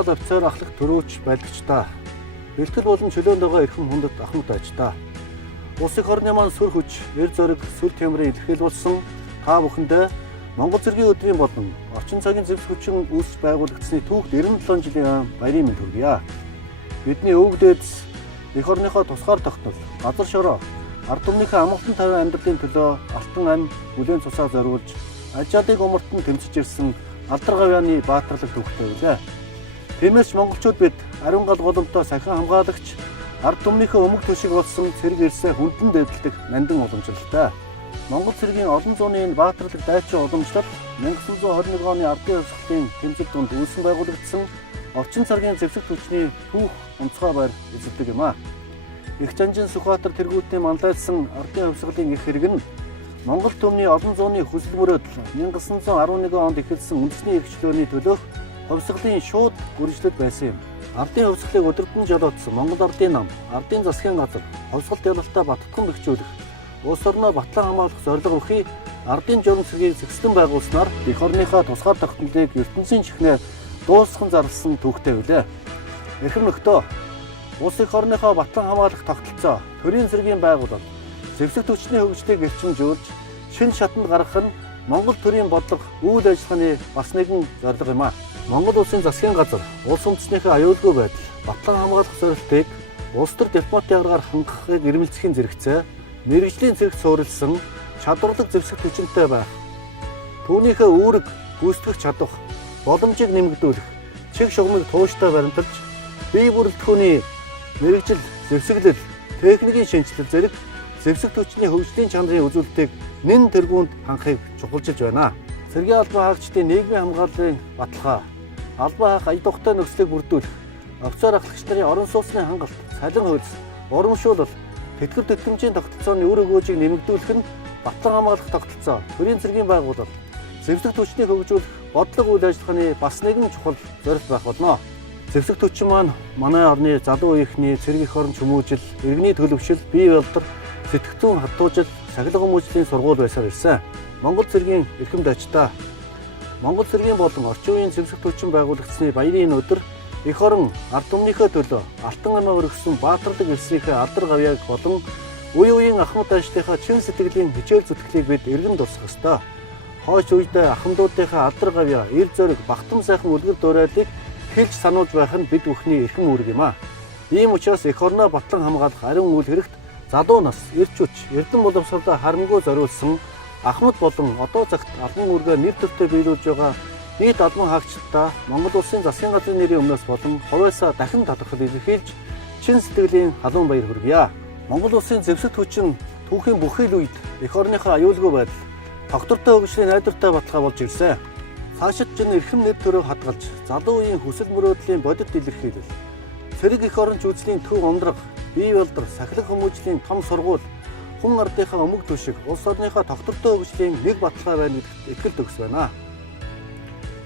генерал офицер ахлах төрөөч байлгачдаа. Бэлтгэл болон чөлөөнд байгаа эрхэм хүндэт ахмад байждаа. Улс их орны маань сүр хүч, эр зориг, сүр тэмрээ илэрхийл болсон та бүхэндээ Монгол Цэргийн өдрийн болон орчин цагийн зэвсэг хүчин үүсч байгуулагдсны түүх 97 жилийн баярын мэнд хүргье. Бидний өвөг дээдс эх орныхоо тусгаар тогтнол, газар шороо, ард түмнийхээ амгалан тавиан амьдралын төлөө алтан ам бүлээн цусаа зориулж, ачаадыг умартан тэмцэж ирсэн алдар гавьяаны баатарлаг түүхтэй үлээ. Тиймээс монголчууд бид ариун гал голомтой сахин хамгаалагч, ард түмнийхээ өмг төшиг болсон цэрэг ирсээ хүндэн дэвдэлдэг нандин уламжлалтай. Монгол цэргийн олон зууны энэ баатарлаг дайчин уламжлал 1921 оны ардын хувьсгалын тэмцэл дунд үүсгэн байгуулагдсан орчин цагийн зэвсэг түвшний түүх онцгой байр эзэлдэг юм а. Их Жанжин Сүхбаатар тэргүүдний мандайлсан ардын хувьсгалын их хэрэг нь Монгол төмний олон зууны хүсэл мөрөөдөл 1911 онд эхэлсэн үндэсний эрхчлөөний төлөөх хувьсгалын шууд үржилт байсан юм. Ардын хувьсгалыг өдөртөн жолоодсон Монгол ардын нам, ардын засгийн газар, хувьсгалт ялалтаа баттган бэхжүүлэх, улс орноо батлан хамгаалах зорилго бүхий ардын журам цэгийг зэгслэн байгуулснаар эх орныхоо тусгаар тогтнолыг ертөнцийн чихнээ дуусган зарласан түүхтэй үлээ. Эрхэм нөхдөө, улс эх орныхоо батлан хамгаалах тогтолцоо, төрийн цэргийн байгууллага, зэвсэг түвшний хөгжлийг эрчимжүүлж, шинэ шатанд гаргах нь Монгол төрийн бодлого, үйл ажиллагааны бас нэгэн зорилго юм а. Монгол улсын засгийн газар, улс үндэстнийхээ аюулгүй байдал, батлан хамгаалах зорилтыг улс төр дипломатийн аргаар хангахыг эрмэлзэхийн зэрэгцээ, мэргэжлийн зэрэг суурилсан чадварлаг зэвсэг түвшинтэй байх, түүнийхээ үүрэг гүйцэтгэх чадах, боломжийг нэмэгдүүлэх, чиг шугамыг тууштай баримталж, бие бүрэлдэхүүний мэргэжил, зэвсэглэл, техникийн шинжилэл зэрэг зэвсэг түвшний хөгжлийн чанарын үзүүлэлтийг нэн тэргуунд хангахыг чухалчилж байна. Цэргийн албан хаагчдын нийгмийн хамгааллын баталгаа, албан хаах ая тухтай нөхцөлийг бүрдүүлэх, офицер ахлагч нарын орон сууцны хангалт, салин хөлс, урамшуулал, тэтгэр тэтгэмжийн тогтолцооны үр өгөөжийг нэмэгдүүлэх нь батлан хамгаалах тогтолцоо, төрийн цэргийн байгууллага, зэвсэг түвшнийг хөгжүүлэх бодлого үйл ажиллагааны бас нэгэн чухал зорилт байх болно. Зэвсэг түвшин маань манай орны залуу үеийнхний цэрэг эх орон чөмөөжил, иргэний төлөвшил, бие болдог, сэтгэх зүйн хатуужил, сахилга хүмүүжлийн сургууль байсаар ирсэн. Монгол цэргийн эрхэм дайчдаа. Монгол цэргийн болон орчин үеийн зэвсэг түвшин байгуулагдсны баярын өдөр эх орон ард түмнийхээ төлөө алтан амиа өргөсөн баатарлаг элсийнхээ алдар гавьяаг болон үе үеийн ахмад дайчдынхаа чин сэтгэлийн хичээл зүтгэлийг бид эргэн дуусгах ёстой. Хойш үедээ ахмадуудынхаа алдар гавьяа, эр зориг, бахтам сайхан үлгэр дуурайлыг хэлж сануулж байх нь бид бүхний эрхэм үүрэг юм а. Ийм учраас эх орноо батлан хамгаалах ариун үйл хэрэгт залуу нас, эрч хүч, эрдэм боловсролоо харамгүй зориулсан ахмад болон одоо цагт албан үүргээ нэр төртөө биелүүлж байгаа нийт албан хаагчдаа Монгол улсын засгийн газрын нэрийн өмнөөс болон хувьяасаа дахин талархал илэрхийлж чин сэтгэлийн халуун баяр хүргье. Монгол улсын зэвсэг түвшин түүхийн бүхэл үед эх орныхоо аюулгүй байдал, тогтвортой хөгжлийн найдвартай баталгаа болж ирсэн. Цаашид ч эрхэм нэр төрөө хадгалж, залуу үеийн хүсэл мөрөөдлийн бодит илэрхийлэл, цэрэг эх орон жүжиглийн төв ундраг, бие болдор, сахилга хүмүүжлийн том сургууль, хүн ардынхаа өмг төшиг, улс орныхоо тогтвортой хөгжлийн нэг баталгаа байна гэдэгт итгэл төгс байна.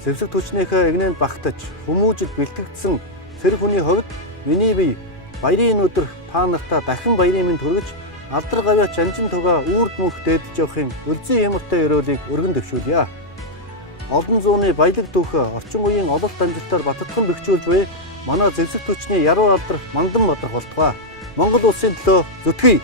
Зэвсэг түвшнийхээ эгнээнд багтаж, хүмүүжил бэлтгэгдсэн цэрэг хүний хувьд миний бие баярын өдөр та нартаа дахин баярын мэнд хүргэж, алдар гавьяа Жанжин тугаа үрд мөнх дээдж явахын өлзий ямартай өрөөлийг өргөн дэвшүүлье. Олон зууны баялаг түүхээ орчин үеийн ололт амжилтаар баттган бэхжүүлж буй манай зэвсэг түвшний яруу алдар мандан бодрох болтугай. Монгол улсын төлөө зүтгэе.